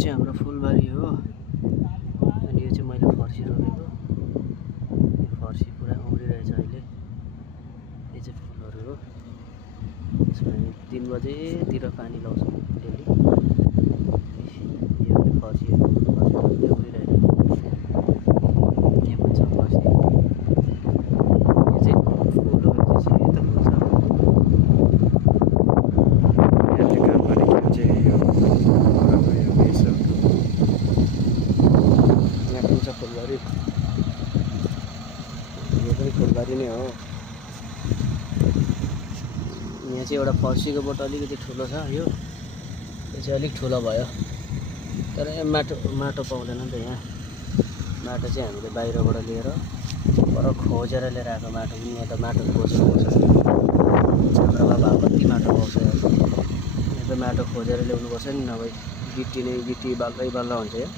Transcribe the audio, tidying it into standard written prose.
चाहिँ हाम्रो फुलबारी हो अनि यो चाहिँ मैले फर्सी रोपेको यो फर्सी पुरा उम्रिरहेछ अहिले यो चाहिँ फुलहरू हो यसमा हामी 3 बजेतिर पानी लाउँछौँ डेली यो पनि फर्सी उम्रिरहेको यो पनि छ फर्सी यो चाहिँ फुल हो यो चाहिँ यता फुल छ यसले काम गरेको चाहिँ यो यहाँ पनि छ फुलबारी यो पनि फुलबारी नै हो यहाँ चाहिँ एउटा फर्सीको बोट अलिकति ठुलो छ यो चाहिँ अलिक ठुलो भयो तर माटो पाउँदैन नि त यहाँ माटो चाहिँ हामीले बाहिरबाट लिएर पर खोजेर लिएर आएको माटो पनि यहाँ त माटो खोज्नु पर्छ हाम्रो बाबा कति माटो पाउँछ यहाँ त माटो खोजेर ल्याउनुपर्छ नि नभए गिट्टी नै गिट्टी बाल्दै बाल्दा हुन्छ यहाँ